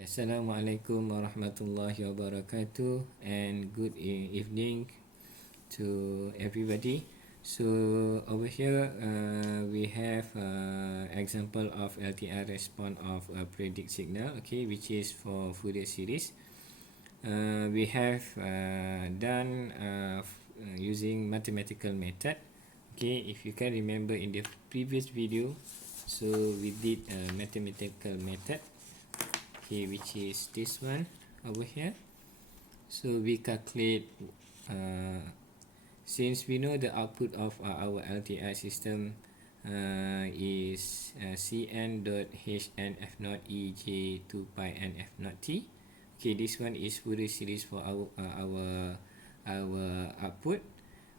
Assalamualaikum warahmatullahi wabarakatuh, and good evening to everybody. So over here we have example of LTI response of a predict signal, okay, which is for Fourier series. We have done using mathematical method. Okay, if you can remember in the previous video, so we did a mathematical method, okay, which is this one over here. So we calculate since we know the output of our LTI system is Cn dot Hn f naught ej 2 pi n f naught t. Okay, this one is Fourier series for our output,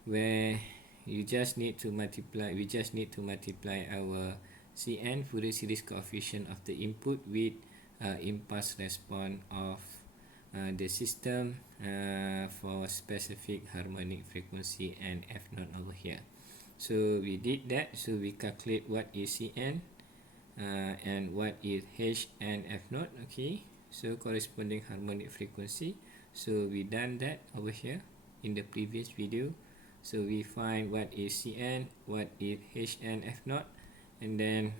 where you just need to multiply. We just need to multiply our Cn, Fourier series coefficient of the input, with impulse response of the system for specific harmonic frequency and f naught over here. So we did that. So we calculate what is Cn and what is H and f naught. Okay, so corresponding harmonic frequency. So we done that over here in the previous video. So we find what is Cn, what is H and f naught, and then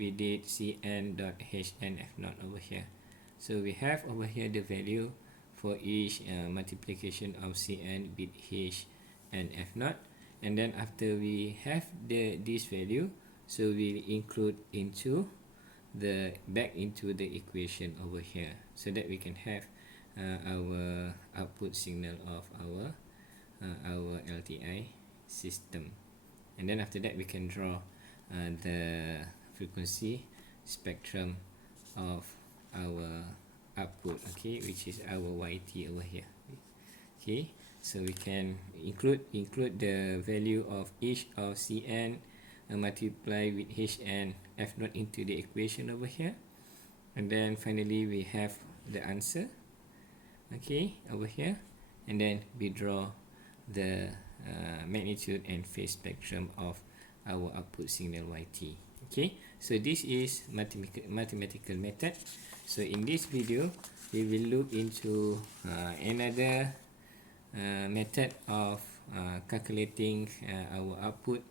we did Cn dot H and f naught over here. So we have over here the value for each multiplication of Cn with H and f naught, and then after we have this value, so we include into the back into the equation over here, so that we can have our output signal of our LTI system. And then after that we can draw the frequency spectrum of our output, okay, which is our YT over here. Okay, so we can include the value of each of Cn multiply with H and f naught into the equation over here, and then finally we have the answer, okay, over here, and then we draw the magnitude and phase spectrum of our output signal YT. Okay, so this is mathematical method. So in this video we will look into another method of calculating our output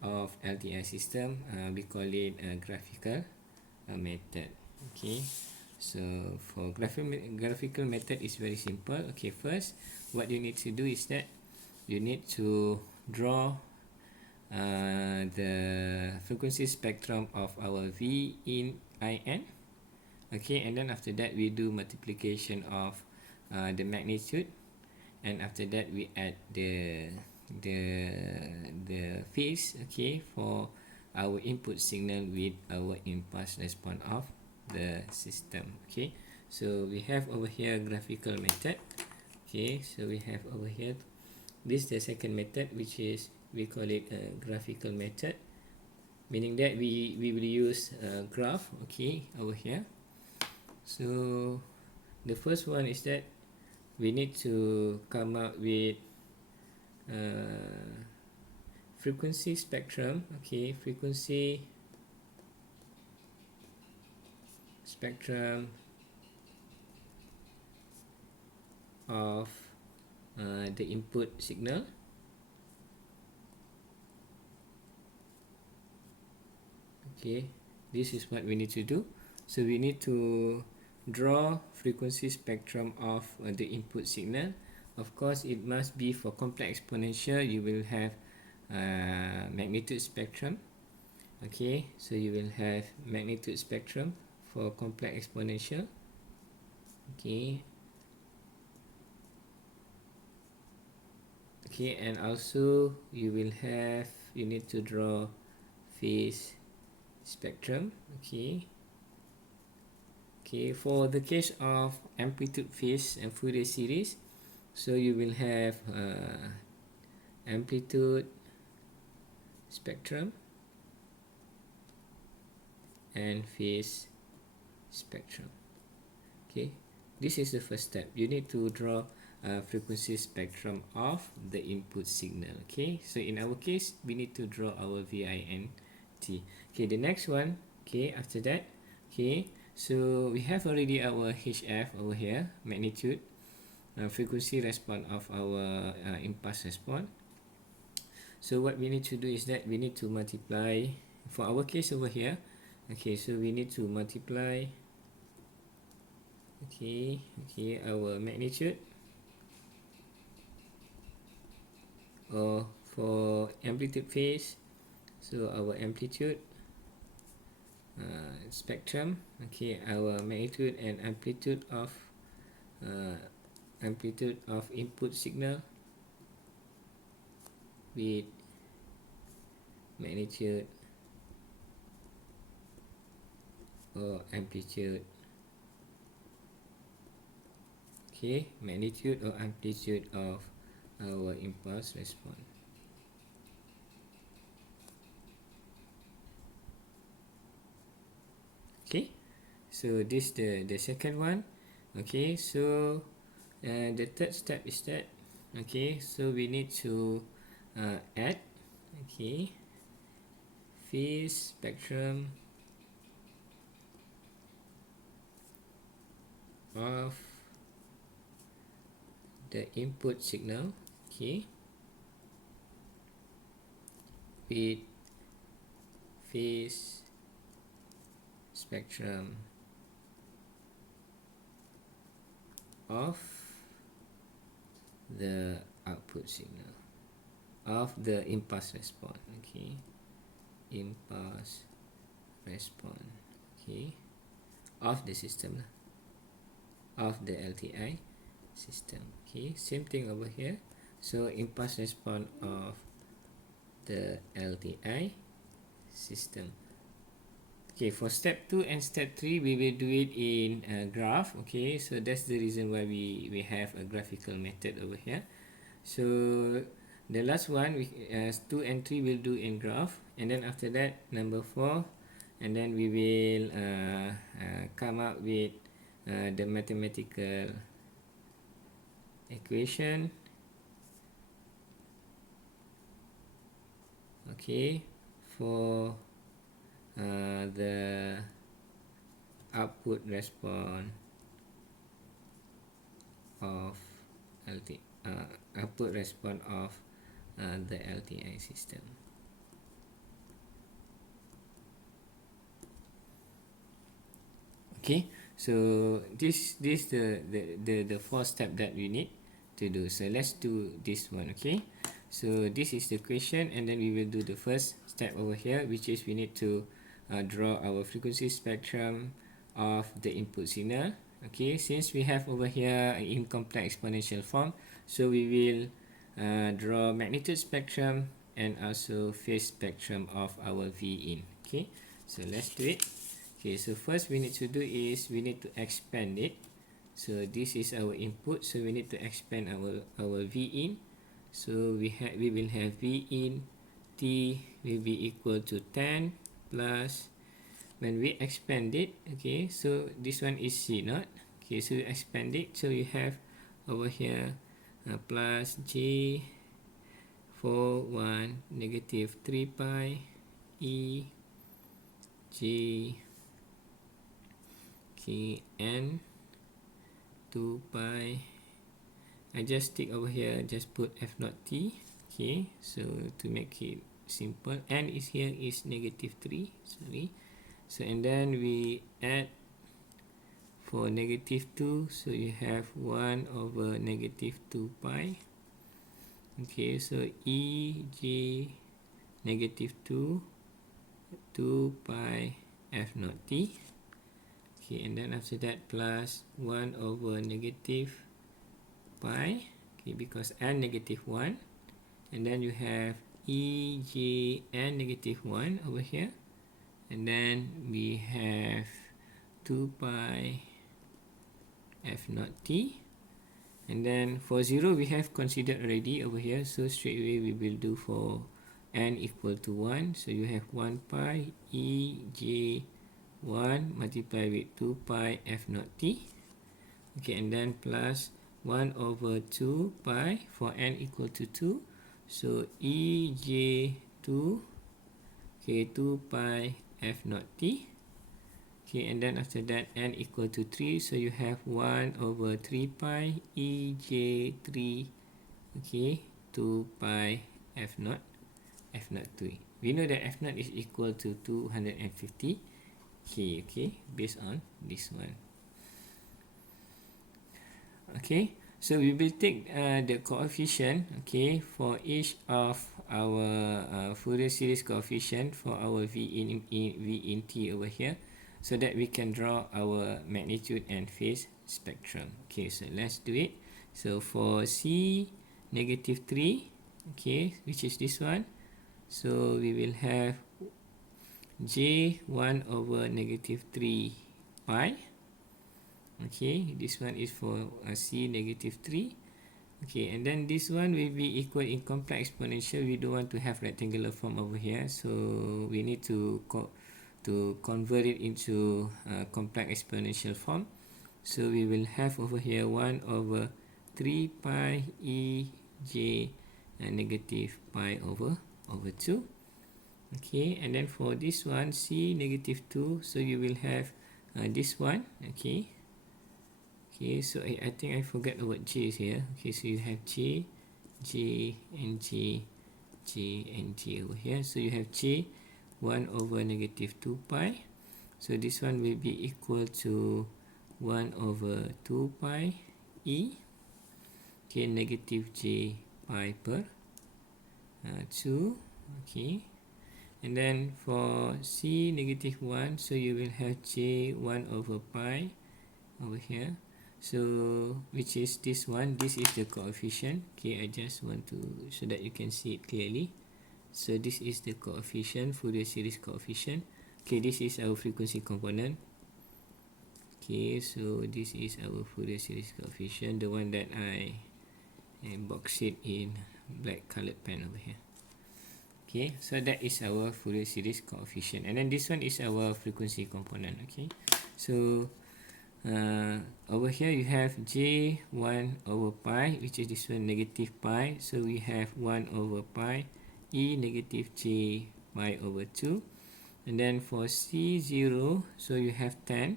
of LTI system. We call it a graphical method. Okay, so for graphical method is very simple. Okay, first what you need to do is that you need to draw the frequency spectrum of our V in IN. Okay, and then after that we do multiplication of the magnitude, and after that we add the phase, okay, for our input signal with our impulse response of the system. Okay, so we have over here graphical method. Okay, so we have over here this the second method, which is we call it a graphical method, meaning that we will use a graph, okay, over here. So the first one is that we need to come up with frequency spectrum, okay, frequency spectrum of the input signal. Okay, this is what we need to do. So we need to draw frequency spectrum of the input signal. Of course, it must be for complex exponential. You will have magnitude spectrum. Okay, so you will have magnitude spectrum for complex exponential. Okay. Okay, and also you need to draw phase spectrum. Okay. Okay, for the case of amplitude phase and Fourier series, so you will have amplitude spectrum and phase spectrum. Okay, this is the first step. You need to draw a frequency spectrum of the input signal. Okay, so in our case we need to draw our VINT. Okay, the next one, okay, after that, okay, So we have already our HF over here, magnitude, frequency response of our impulse response. So what we need to do is that we need to multiply, for our case over here, okay, so we need to multiply, okay, our magnitude, or for amplitude phase, so our amplitude spectrum, okay, our magnitude and amplitude of input signal with magnitude or amplitude, okay, magnitude or amplitude of our impulse response. Okay, so this the second one. Okay, so the third step is that, okay, so we need to add, okay, phase spectrum of the input signal, okay, with phase spectrum of the output signal of the impulse response, okay, impulse response, okay, of the system, of the LTI system. Okay, same thing over here. So impulse response of the LTI system. Okay, for step 2 and step 3 we will do it in a graph. Okay, so that's the reason why we have a graphical method over here. So the last one, 2 and 3 will do in graph, and then after that number 4, and then we will come up with the mathematical equation, okay, for the output response of output response of the LTI system. Okay, so this the fourth step that we need to do. So let's do this one. Okay, so this is the question, and then we will do the first step over here, which is we need to draw our frequency spectrum of the input signal. Okay, since we have over here an incomplete exponential form, so we will draw magnitude spectrum and also phase spectrum of our V in. Okay, so let's do it. Okay, so first we need to do is we need to expand it. So this is our input, so we need to expand our V in. So we will have V in T will be equal to 10 plus, when we expand it, okay, so this one is C naught. Okay, so we expand it, so you have over here plus J 1 negative 3 pi E J k n 2 pi. I just stick over here, just put f naught t. Okay, so to make it simple, n is here is negative 3, sorry. So and then we add for negative 2, so you have 1 over negative 2 pi. Okay, so e j negative 2 pi f naught t. Okay, and then after that plus 1 over negative pi, okay, because n negative 1, and then you have e j n negative 1 over here, and then we have 2 pi f naught t, and then for 0 we have considered already over here, so straight away we will do for n equal to 1, so you have 1 pi e j 1 multiplied with 2 pi f naught t. Okay, and then plus 1 over 2 pi for n equal to 2, so e j 2, okay, 2 pi f naught t. Okay, and then after that n equal to 3, so you have 1 over 3 pi ej3, okay, 2 pi f0 3. We know that f0 is equal to 250 k, okay, based on this one. Okay, so we will take the coefficient, okay, for each of our Fourier series coefficient for our v in t over here, so that we can draw our magnitude and phase spectrum. Okay, so let's do it. So for c negative 3, okay, which is this one, so we will have j 1 over negative 3 pi. Okay, this one is for c negative 3. Okay, and then this one will be equal in complex exponential. We don't want to have rectangular form over here, so we need to convert it into complex exponential form. So we will have over here 1 over 3 pi e j negative pi over 2. Okay, and then for this one c negative 2, so you will have this one. Okay. Okay, so I think I forgot the word j here. Okay, so you have j, and j, and j over here. So you have j 1 over negative 2 pi. So this one will be equal to 1 over 2 pi e. Okay, negative j pi per 2. Okay. And then for c negative 1, so you will have j 1 over pi over here. So which is this one, this is the coefficient. Okay, I just want to so that you can see it clearly. So this is the coefficient, Fourier series coefficient. Okay, this is our frequency component. Okay, so this is our Fourier series coefficient, the one that I box it in black colored pen over here. Okay, so that is our Fourier series coefficient, and then this one is our frequency component. Okay, so over here you have j 1 over pi, which is this one negative pi, so we have 1 over pi e negative j pi over 2. And then for c0, so you have 10.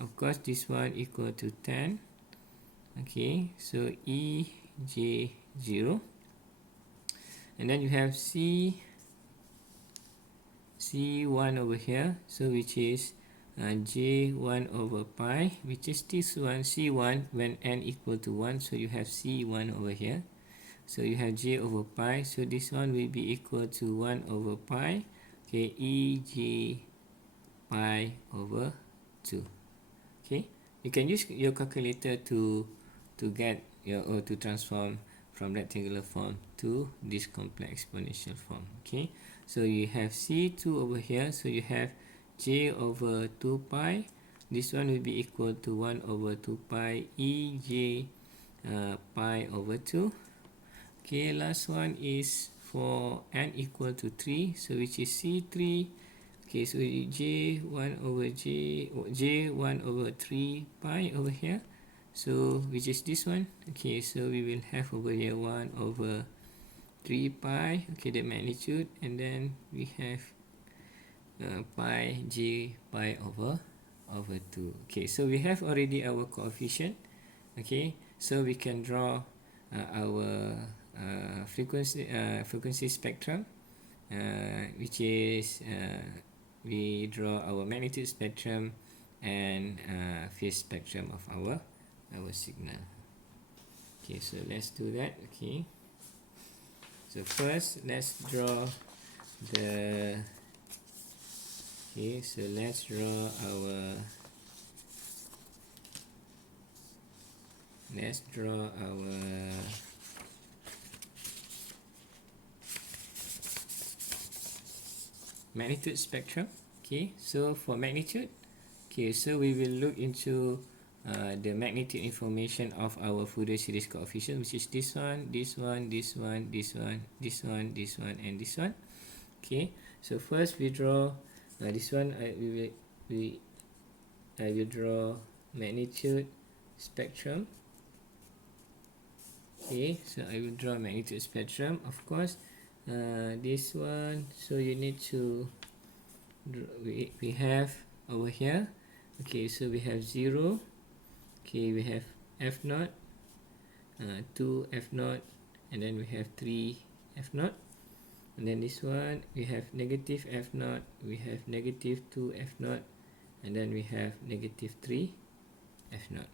Of course this one equal to 10. Okay, so e j 0. And then you have c1 over here, so which is j1 over pi, which is this one c1 when n equal to 1, so you have c1 over here. So you have j over pi, so this one will be equal to 1 over pi, okay, e j pi over 2. Okay, you can use your calculator to get your, or to transform from rectangular form to this complex exponential form. Okay, so you have c2 over here, so you have j over 2 pi. This one will be equal to 1 over 2 pi e j pi over 2. Okay, last one is for n equal to 3, so which is c3. Okay, so j1 over j1 over 3 pi over here, so which is this one. Okay, so we will have over here 1 over 3 pi, okay, the magnitude, and then we have pi j pi over 2. Okay, so we have already our coefficient. Okay, so we can draw our frequency spectrum, which is we draw our magnitude spectrum and phase spectrum of our signal. Okay, so let's do that. Okay, so first let's draw the so let's draw our magnitude spectrum. Okay, so for magnitude, okay, so we will look into the magnitude information of our Fourier series coefficient, which is this one, this one, this one, this one, this one, this one, and this one. Okay, so first we draw this one. I will draw magnitude spectrum. Okay, so I will draw magnitude spectrum. Of course, this one, so you need to we have over here. Okay, so we have 0. Okay, we have f naught, 2 f naught, and then we have 3 f naught. And then this one, we have negative f naught, we have negative 2 f naught, and then we have negative 3 f naught.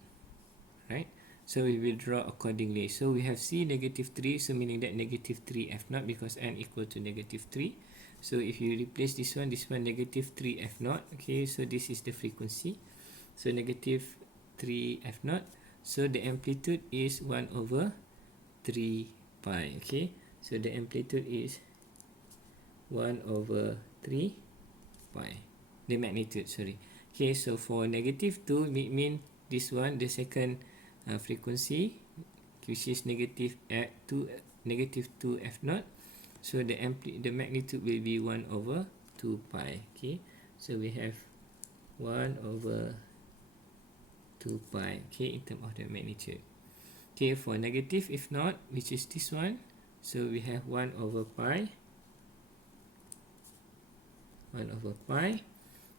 Right? So we will draw accordingly. So we have C negative 3, so meaning that negative 3 f naught, because n equal to negative 3. So if you replace this one negative 3 f naught. Okay, so this is the frequency. So negative 3 f naught. So the amplitude is 1 over 3 pi. Okay, so the amplitude is 1 over 3 pi. The magnitude, sorry. Okay, so for negative 2, mean this one, the second frequency, which is negative 2 f naught. So the magnitude will be 1 over 2 pi. Okay, so we have 1 over 2 pi. Okay, in terms of the magnitude. Okay, for negative if not, which is this one, so we have 1 over pi. 1 over pi.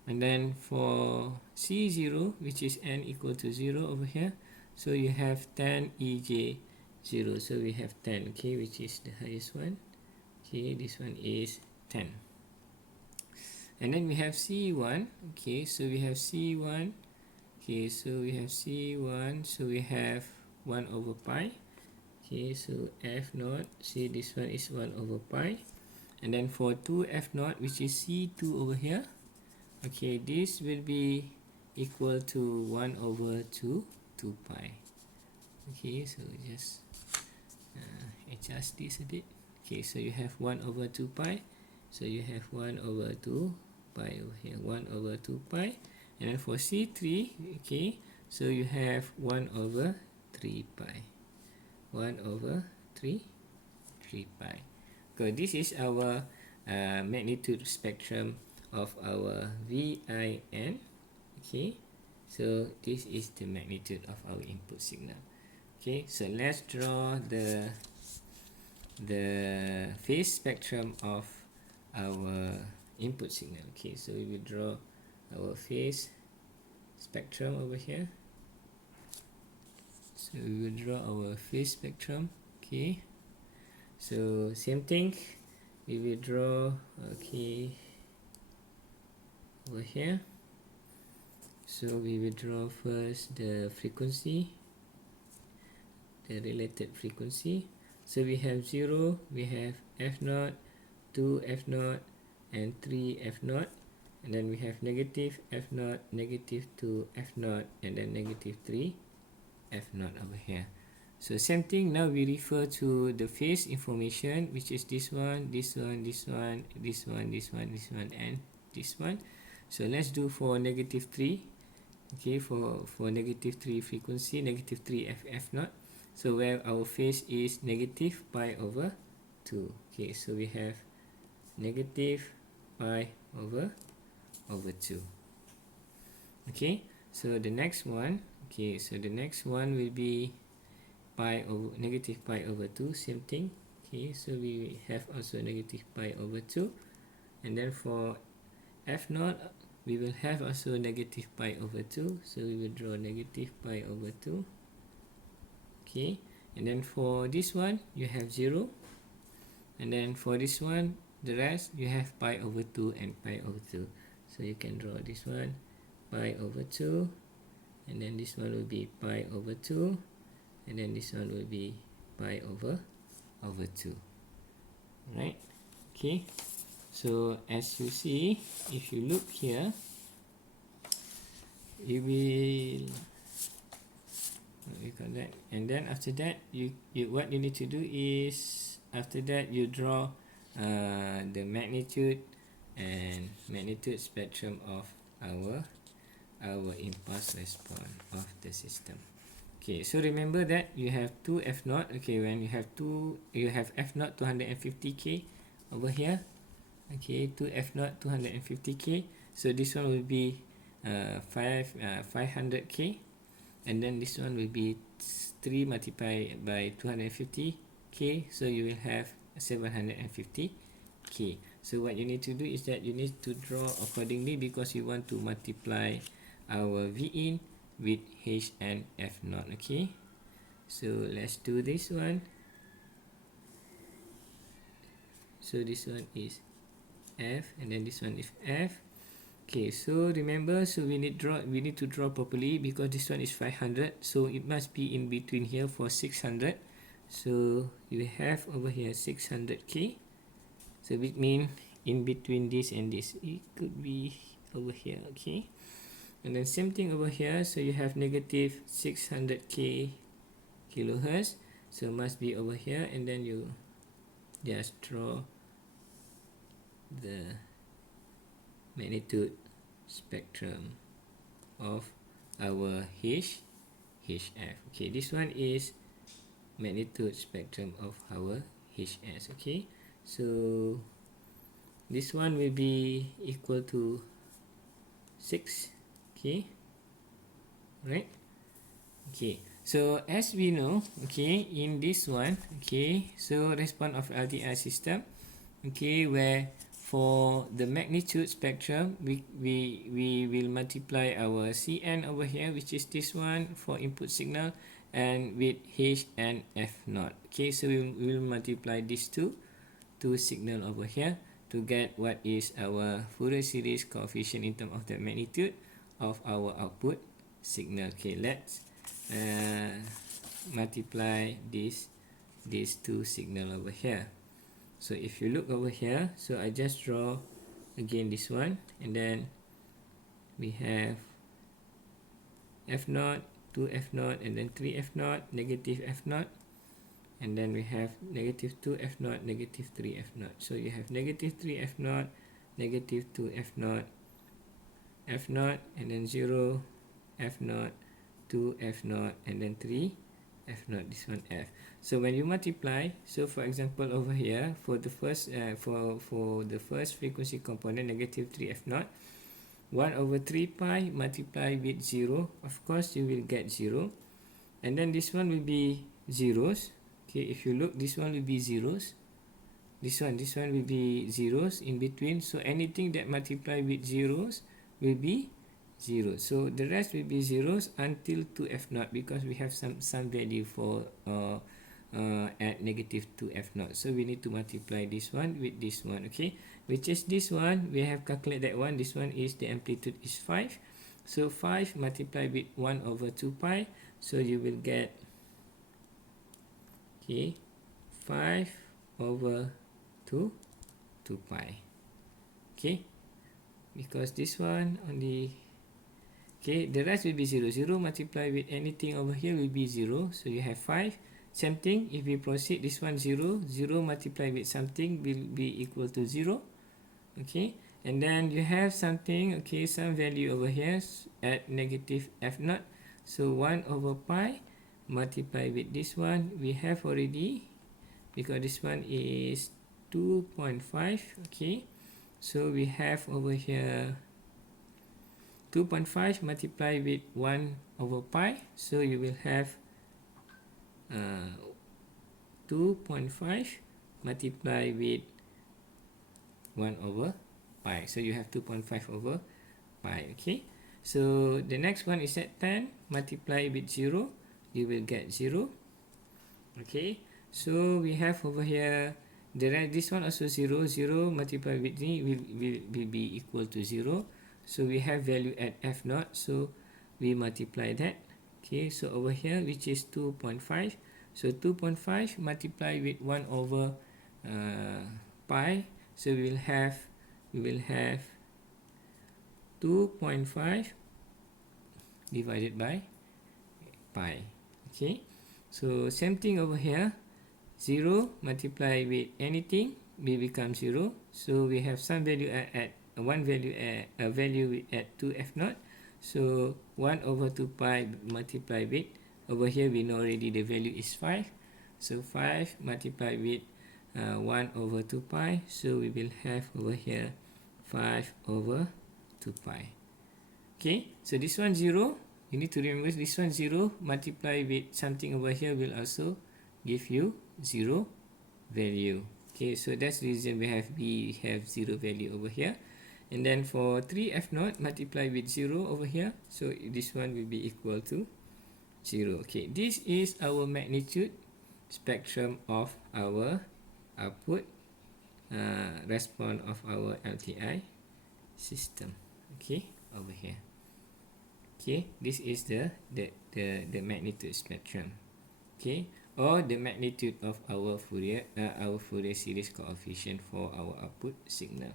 And then for C0, which is n equal to 0 over here, so you have 10 EJ0. So we have 10, okay, which is the highest one. Okay, this one is 10. And then we have C1. Okay, so we have C1. Okay, so we have C1. So we have 1 over pi. Okay, so F naught. See, this one is 1 over pi. And then for 2F naught, which is C2 over here. Okay, this will be equal to 1 over 2 pi. Okay, so just adjust this a bit. Okay, so you have 1 over 2 pi. So you have 1 over 2 pi over here. 1 over 2 pi. And then for C3, okay, so you have 1 over 3 pi. 1 over 3 pi. So this is our magnitude spectrum of our VIN. Okay, so this is the magnitude of our input signal. Okay, so let's draw the phase spectrum of our input signal. Okay, so we will draw our phase spectrum over here. So we will draw our phase spectrum. Okay, so same thing, we will draw, okay, over here. So we will draw first the frequency, the related frequency. So we have 0, we have F naught, 2 F naught, and 3 F naught. And then we have negative F naught, negative 2 F naught, and then negative 3 F naught over here. So same thing, now we refer to the phase information, which is this one, this one, this one, this one, this one, this one, and this one. So let's do for negative 3. Okay, for negative 3 frequency, negative 3 F naught. So where our phase is negative pi over 2. Okay, so we have negative pi over 2. Okay, so the next one, okay, so the next one will be pi over negative pi over 2, same thing. Okay, so we have also negative pi over 2. And then for F naught, we will have also negative pi over 2. So we will draw negative pi over 2. Okay, and then for this one, you have 0. And then for this one, the rest, you have pi over 2 and pi over 2. So you can draw this one, pi over 2. And then this one will be pi over 2. And then this one will be pi over 2. Right? Okay. So as you see, if you look here, you will, what we call that, and then after that, you what you need to do is, after that you draw the magnitude and magnitude spectrum of our impulse response of the system. Okay, so remember that you have 2 F naught. Okay, when you have you have F naught 250k over here. Okay, 2 F naught 250k. So this one will be 500k, and then this one will be 3 multiplied by 250k. So you will have 750k. So what you need to do is that you need to draw accordingly, because you want to multiply our V in with H and F naught. Okay, so let's do this one. So this one is F, and then this one is F. Okay, so remember, so we need to draw properly, because this one is 500, so it must be in between here for 600. So you have over here 600k, so it means in between this and this, it could be over here. Okay, and then same thing over here, so you have negative 600k kilohertz, so must be over here, and then you just draw the magnitude spectrum of our HF. Okay, this one is magnitude spectrum of our HS. Okay, so this one will be equal to 6. Okay, right? Okay, so as we know, okay, in this one, okay, so response of LTI system, okay, where for the magnitude spectrum, we will multiply our Cn over here, which is this one for input signal, and with H and F naught. Okay, so we will multiply these two signal over here to get what is our Fourier series coefficient in terms of the magnitude of our output signal. Okay, let's multiply these two signal over here. So if you look over here, so I just draw again this one, and then we have F naught, 2 F naught, and then 3 F naught, negative F naught, and then we have negative 2 F naught, negative 3 F naught. So you have negative 3 F naught, negative 2 F naught, and then 0 F naught, 2 F naught, and then 3 F naught, this one F. So when you multiply, so for example over here, for the first for the first frequency component, negative 3 F naught, 1 over 3 pi multiply with 0, of course you will get 0, and then this one will be zeros. Okay, if you look, this one will be zeros, this one will be zeros in between, so anything that multiply with zeros will be 0. So the rest will be zeros until 2 F naught, because we have some value for at negative 2 F naught. So we need to multiply this one with this one. Okay, which is this one, we have calculated that one. This one is the amplitude is 5. So 5 multiplied with 1 over 2 pi. So you will get, okay, 5 over 2 pi. Okay, because this one only, okay, the rest will be 0. 0 multiplied with anything over here will be 0. So you have 5. Same thing, if we proceed, this one 0. 0 multiplied with something will be equal to 0. Okay, and then you have something, okay, some value over here at negative F naught. So 1 over pi multiplied with this one, we have already, because this one is 2.5. Okay, so we have over here 2.5 multiplied with 1 over pi, so you will have 2.5 multiplied with 1 over pi, so you have 2.5 over pi. Okay, so the next one is at 10 multiplied with 0, you will get 0. Okay, so we have over here this one also 0. 0 multiplied with 3 will be equal to 0. So we have value at F naught, so we multiply that. Okay, so over here, which is 2.5, so 2.5 multiplied with 1 over pi, so we will have 2.5 divided by pi. Okay, so same thing over here, 0 multiplied with anything will become 0, so we have some value at one value at a value at 2 F naught. So 1 over 2 pi multiplied with, over here we know already the value is 5. So 5 multiplied with 1 over 2 pi. So we will have over here 5 over 2 pi. Okay, so this one 0. You need to remember this one 0 multiplied with something over here will also give you 0 value. Okay, so that's the reason we have 0 value over here. And then for 3f0 multiply with 0 over here, so this one will be equal to 0. Okay, this is our magnitude spectrum of our output response of our LTI system. Okay, over here. Okay, this is the magnitude spectrum. Okay, or the magnitude of our Fourier series coefficient for our output signal.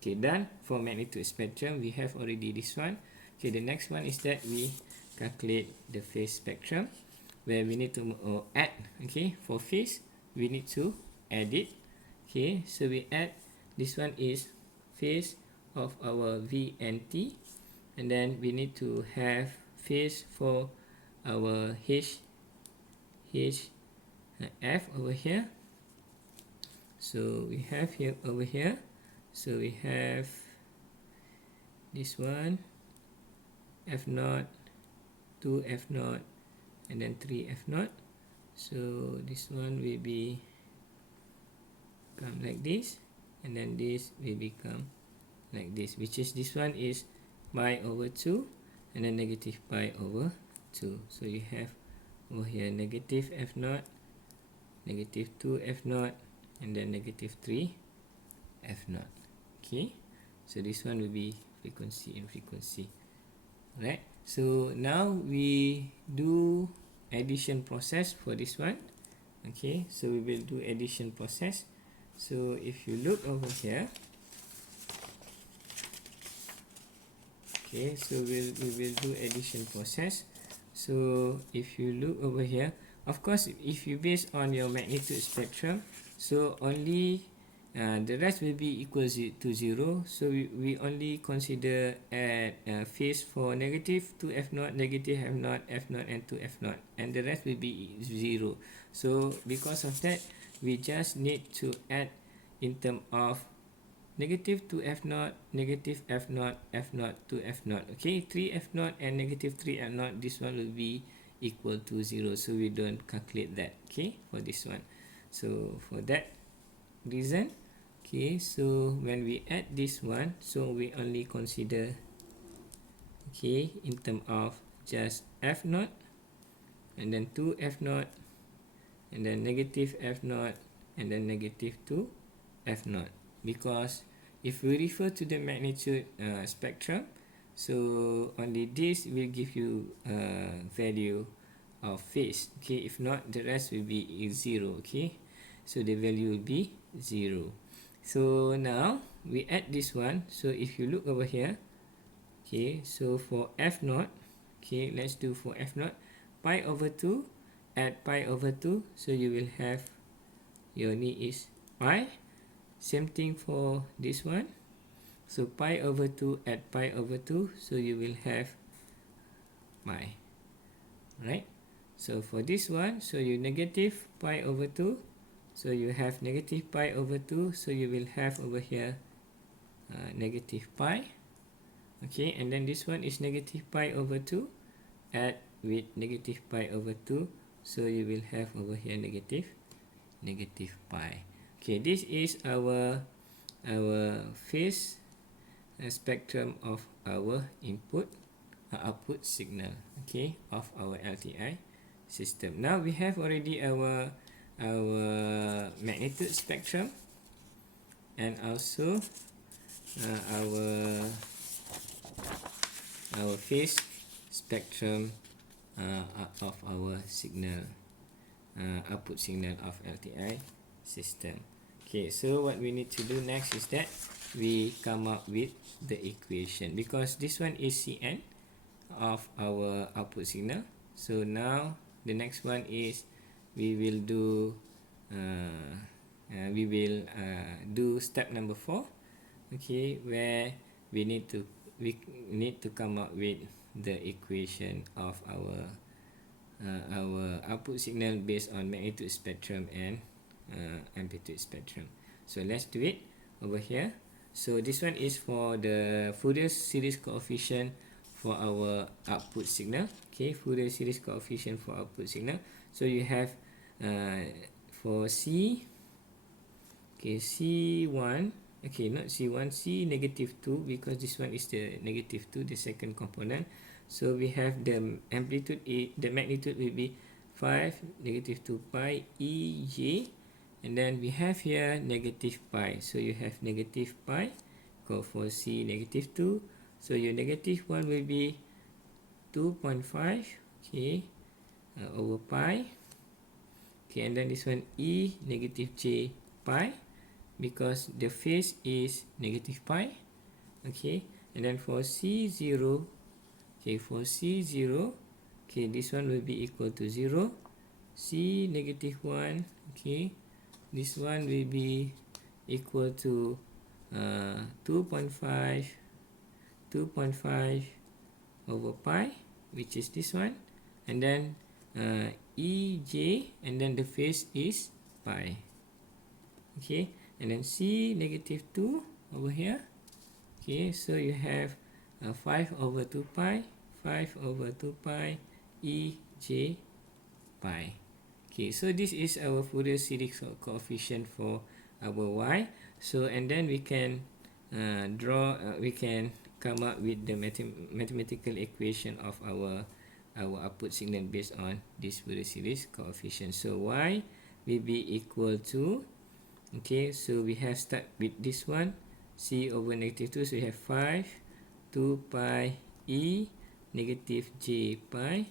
Okay, done for magnitude spectrum. We have already this one. Okay, the next one is that we calculate the phase spectrum, where we need to add. Okay, for phase we need to add it. Okay, so we add, this one is phase of our V and T, and then we need to have phase for our F over here. So we have here over here, so we have this one, F0, 2f0, and then 3f0. So this one will be come like this, and then this will become like this, which is this one is pi over 2 and then negative pi over 2. So you have over here negative f0, negative 2f0, and then negative 3f0. Okay, so this one will be frequency and frequency. Alright, so now we do addition process for this one. Okay, so we will do addition process. So if you look over here, okay, so we will do addition process. So if you look over here, of course, if you base on your magnitude spectrum, so only the rest will be equal to 0. So we only consider at phase for negative 2f0, negative f0, f0, and 2f0, and the rest will be 0. So because of that, we just need to add in terms of negative 2f0, negative f0, f0, 2f0. Okay, 3f0 and negative 3f0, this one will be equal to 0. So we don't calculate that, okay, for this one. So for that reason, okay, so when we add this one, so we only consider, okay, in terms of just f0, and then 2f0, and then negative f0, and then negative 2f0. Because if we refer to the magnitude spectrum, so only this will give you value of phase. Okay, if not, the rest will be 0. Okay, so the value will be 0. So now we add this one. So if you look over here, okay, so for f0, okay, let's do for f0, pi over 2, add pi over 2, so you will have your need is pi. Same thing for this one, so pi over 2, add pi over 2, so you will have pi. Right, so for this one, so you negative pi over 2, so you have negative pi over 2, so you will have over here negative pi. Okay, and then this one is negative pi over 2, add with negative pi over 2, so you will have over here negative pi. Okay, this is our phase spectrum of our output signal, okay, of our LTI system. Now we have already our magnitude spectrum, and also our phase spectrum of our signal, output signal of LTI system. Okay, so what we need to do next is that we come up with the equation, because this one is Cn of our output signal. So now the next one is we will do step number 4, okay, where we need to come up with the equation of our output signal based on magnitude spectrum and amplitude spectrum. So let's do it over here. So this one is for the Fourier series coefficient for our output signal. Okay, Fourier series coefficient for output signal. So you have for C, Okay, C1, okay, not C1, C negative 2, because this one is the negative 2, the second component. So we have the amplitude, the magnitude will be 5 negative 2 pi EJ, and then we have here negative pi. So you have negative pi, go for C negative 2. So your negative 1 will be 2.5, okay, over pi. Okay, and then this one E negative J pi, because the phase is negative pi. Okay, and then for C0, okay, for C0, okay, this one will be equal to 0. C negative 1, okay, this one will be equal to 2.5 over pi, which is this one, and then EJ, and then the phase is pi. Okay, and then C negative 2 over here. Okay, so you have 5 over 2 pi, 5 over 2 pi EJ pi. Okay, so this is our Fourier series coefficient for our y. So, and then we can we can come up with the mathematical equation of our output signal based on this Fourier series coefficient. So y will be equal to, okay, so we have start with this one, C over negative 2, so we have 5 2 pi E negative J pi